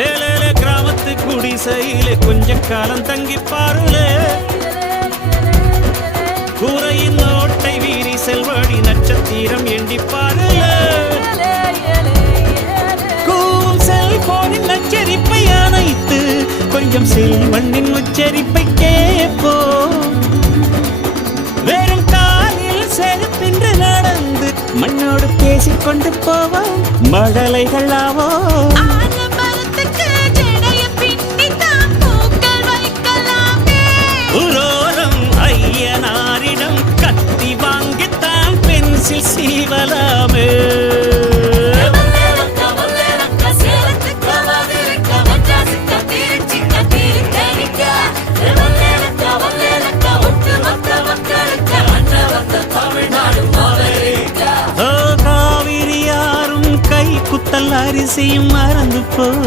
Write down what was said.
ஏழேல கிராமத்து குடிசையிலே கொஞ்ச காலம் தங்கி பாருளே கூரையின் ஓட்டை வீரி செல்வழி நட்சத்திரம் எண்டி பாருளே கூவும் செல்போனின் நச்சரிப்பை அணைத்து கொஞ்சம் செல்வண்ணின் உச்சரிப்பை கேட்போ வெறும் காலில் செருப்பின்று நடந்து மண்ணோடு பேசிக்கொண்டு போவோம் மழலைகள் ஆவோ உரோரம் ஐயனாரிடம் கத்தி வாங்கித்தான் பென்சில் சீவலாமே காவிரி யாரும் கை குத்தல் அரிசியும் மறந்து போக